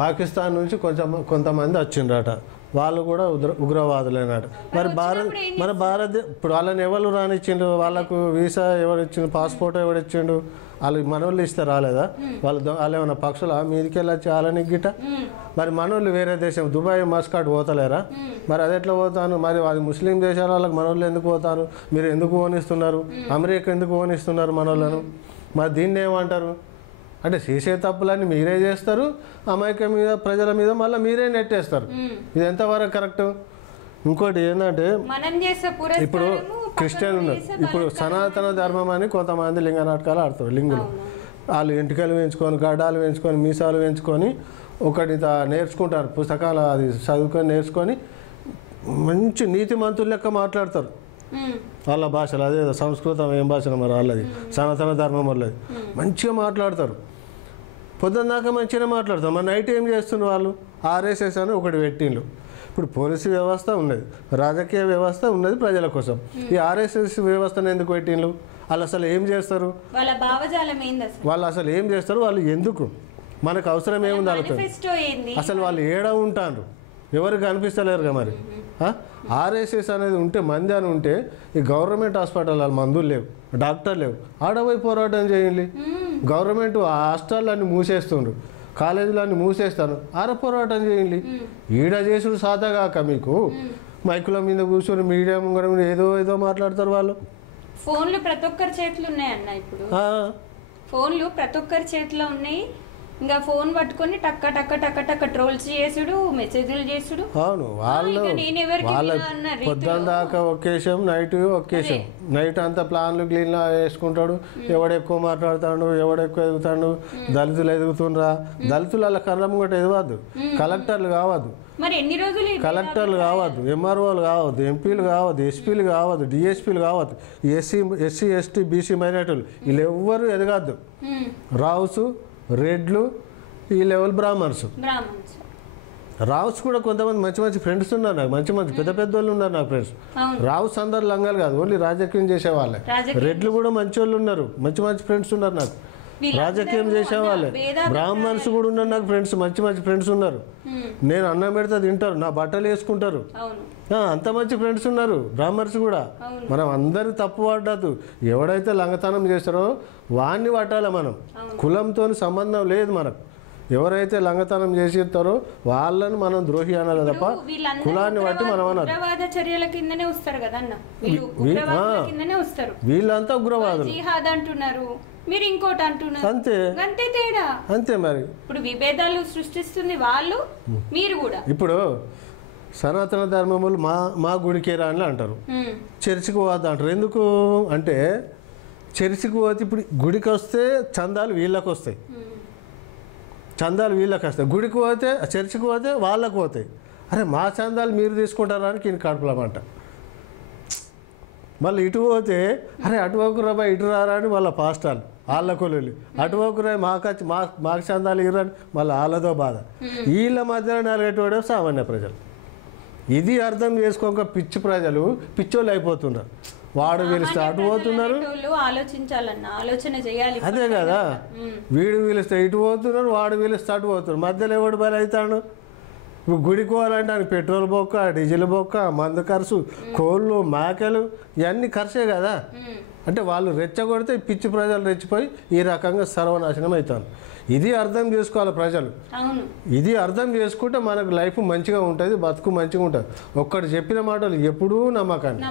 పాకిస్తాన్ నుంచి కొంతమంది వచ్చిండ్రట, వాళ్ళు కూడా ఉగ్రవాదులేనట. మరి భారత్ ఇప్పుడు వాళ్ళని ఎవరు రానిచ్చిండు, వాళ్ళకు వీసా ఎవరు ఇచ్చిండు, పాస్పోర్ట్ ఎవరు ఇచ్చిండు, వాళ్ళు మనోళ్ళు ఇస్తే రాలేదా? వాళ్ళు ఏమైనా పక్షుల మీదికి వెళ్ళొచ్చి వాళ్ళని గిట్ట. మరి మనోళ్ళు వేరే దేశం దుబాయ్ మస్కాట్ పోతలేరా? మరి అది ఎట్లా పోతాను? మరి అది ముస్లిం దేశాల వాళ్ళకి మనోళ్ళు ఎందుకు పోతారు? మీరు ఎందుకు ఓనిస్తున్నారు? అమెరికా ఎందుకు ఓనిస్తున్నారు మనోళ్ళను? మరి దీన్ని ఏమంటారు అంటే చేసే తప్పులన్నీ మీరే చేస్తారు, అమాయక మీద ప్రజల మీద మళ్ళీ మీరే నెట్టేస్తారు. ఇది ఎంతవరకు కరెక్ట్? ఇంకోటి ఏంటంటే ఇప్పుడు క్రిస్టియన్ ఉన్నారు, ఇప్పుడు సనాతన ధర్మం అని కొంతమంది లింగ నాటకాలు ఆడతారు. లింగులు వాళ్ళు ఎంటికలు వేయించుకొని గడ్డాలు వేయించుకొని మీసాలు వేయించుకొని ఒకటి నేర్చుకుంటారు, పుస్తకాలు అది చదువుకొని నేర్చుకొని మంచి నీతిమంతులు లెక్క మాట్లాడతారు వాళ్ళ భాషలు. అదే సంస్కృతం ఏం భాష మరి వాళ్ళది, సనాతన ధర్మం వాళ్ళది. మంచిగా మాట్లాడతారు, పొద్దున్న దాకా మంచిగా మాట్లాడతారు. మరి నైట్ ఏం చేస్తున్నారు వాళ్ళు? ఆర్ఎస్ఎస్ అని ఒకటి పెట్టిండ్రు. ఇప్పుడు పోలీసు వ్యవస్థ ఉన్నది, రాజకీయ వ్యవస్థ ఉన్నది ప్రజల కోసం. ఈ ఆర్ఎస్ఎస్ వ్యవస్థను ఎందుకు పెట్టిండ్రు? వాళ్ళు అసలు ఏం చేస్తారు? వాళ్ళు అసలు ఏం చేస్తారు? వాళ్ళు ఎందుకు? మనకు అవసరం ఏముంది వాళ్ళతో? అసలు వాళ్ళు ఏడ ఉంటారు? ఎవరికి కనిపిస్తలేరుగా. మరి ఆర్ఎస్ఎస్ అనేది ఉంటే, మంది అని ఉంటే ఈ గవర్నమెంట్ హాస్పిటల్ మందులు లేవు, డాక్టర్ లేవు, ఆడపోయి పోరాటం చేయండి. గవర్నమెంట్ హాస్టళ్ళన్నీ మూసేస్తుండ్రు, కాలేజీలన్నీ మూసేస్తాను, ఆడ పోరాటం చేయండి. ఈడ చేసుడు సాతగాక మీకు మైకుల మీద కూర్చొని మీడియా ముంగడ ఏదో ఏదో మాట్లాడతారు వాళ్ళు. ఫోన్లు ప్రతి ఒక్కరి చేతిలో ఉన్నాయన్న, ఇప్పుడు ఫోన్లు ప్రతి ఒక్కరి చేతిలో ఉన్నాయి. ఇంకా ఫోన్ పట్టుకొని టక్క టక్క టక్క టక్క ట్రోల్స్ చేసుడు, మెసేజ్లు చేసుడు. అవును, వాళ్ళ పొద్దున్న దాకా ఒకేషం, నైట్ ఒకేషం. నైట్ అంతా ప్లాన్లు క్లీన్లా వేసుకుంటాడు, ఎవడెక్కువ మాట్లాడుతాడు, ఎవడెక్కువ ఎదుగుతాడు. దళితులు ఎదుగుతుండ్రా? దళితులు అలా కర్ర ముంగట ఎదవద్దు, కలెక్టర్లు కావద్దు, కలెక్టర్లు కావద్దు, ఎంఆర్ఓలు కావద్దు, ఎంపీలు కావద్దు, ఎస్పీలు కావద్దు, డిఎస్పీలు కావద్దు. ఎస్సీ ఎస్టీ బీసీ మైనార్టీలు వీళ్ళు ఎవ్వరు ఎదగద్దు. రావుసు, రెడ్లు, ఈ లెవెల్ బ్రాహ్మణ్స్. రావుస్ కూడా కొంతమంది మంచి మంచి ఫ్రెండ్స్ ఉన్నారు నాకు, మంచి మంచి పెద్ద పెద్ద వాళ్ళు ఉన్నారు నాకు ఫ్రెండ్స్. రావుస్ అందరు లంగాలు కాదు, ఓన్లీ రాజకీయం చేసేవాళ్ళే. రెడ్లు కూడా మంచి వాళ్ళు ఉన్నారు, మంచి మంచి ఫ్రెండ్స్ ఉన్నారు నాకు, రాజకీయం చేసేవాళ్ళే. బ్రాహ్మణ్స్ కూడా ఉన్నారు నాకు ఫ్రెండ్స్, మంచి మంచి ఫ్రెండ్స్ ఉన్నారు. నేను అన్నం పెడితే తింటారు, నా బట్టలు వేసుకుంటారు, అంత మంచి ఫ్రెండ్స్ ఉన్నారు బ్రాహ్మణ్స్ కూడా. మనం అందరూ తప్పు పడ్డదు, ఎవడైతే లంగతనం చేస్తారో వాడిని పట్టాలి మనం. కులంతో సంబంధం లేదు మనకు. ఎవరైతే లంగతనం చేసిస్తారో వాళ్ళని మనం ద్రోహి అనాలి తప్ప కులాన్ని బట్టి మనం అనాలి. వీళ్ళంతా ఉగ్రవాదులు మీరు ఇంకోటి అంటున్నారు, అంతే అంతే తేడా, అంతే. మరి ఇప్పుడు విభేదాలు సృష్టిస్తుంది వాళ్ళు, మీరు కూడా. ఇప్పుడు సనాతన ధర్మములు మా గుడికే రాని అంటారు, చర్చికి పోద్దా అంటారు. ఎందుకు అంటే చర్చికి పోతే ఇప్పుడు గుడికి వస్తే చందాలు వీళ్ళకి వస్తాయి, చందాలు వీళ్ళకి వస్తాయి. గుడికి పోతే చర్చికి పోతే వాళ్ళకు పోతాయి. అరే మా చందాలు మీరు తీసుకుంటారా అని ఈయన కడుపులమంట. మళ్ళీ ఇటు పోతే అరే అటు ఒకరా ఇటు రారా అని వాళ్ళ పాస్టాలు వాళ్ళ కొలు, అటు ఒకరా మాకు చందాలు ఇరని మళ్ళీ వాళ్ళతో బాధ. వీళ్ళ మధ్యలో నలిగేటోడే సామాన్య ప్రజలు. ఇది అర్థం చేసుకోక పిచ్చి ప్రజలు పిచ్చోళ్ళు అయిపోతున్నారు. వాడు పిలిస్తే అటు పోతున్నారు, అదే కదా. వీడు పిలిస్తే ఇటు పోతున్నారు, వాడు పిలిస్తే అటు పోతున్నారు. మధ్యలో ఎవడు బలి అవుతాడు? ఇప్పుడు గుడికి పోవాలంటే అది పెట్రోల్ బొక్క, డీజిల్ బొక్క, మందు ఖర్చు, కోళ్ళు, మేకలు, ఇవన్నీ ఖర్చే కదా. అంటే వాళ్ళు రెచ్చగొడితే పిచ్చి ప్రజలు రెచ్చిపోయి ఈ రకంగా సర్వనాశనం అవుతారు. ఇది అర్థం చేసుకోవాలి ప్రజలు. ఇది అర్థం చేసుకుంటే మనకు లైఫ్ మంచిగా ఉంటుంది, బతుకు మంచిగా ఉంటుంది. ఒక్కడు చెప్పిన మాటలు ఎప్పుడూ నమ్మకండి.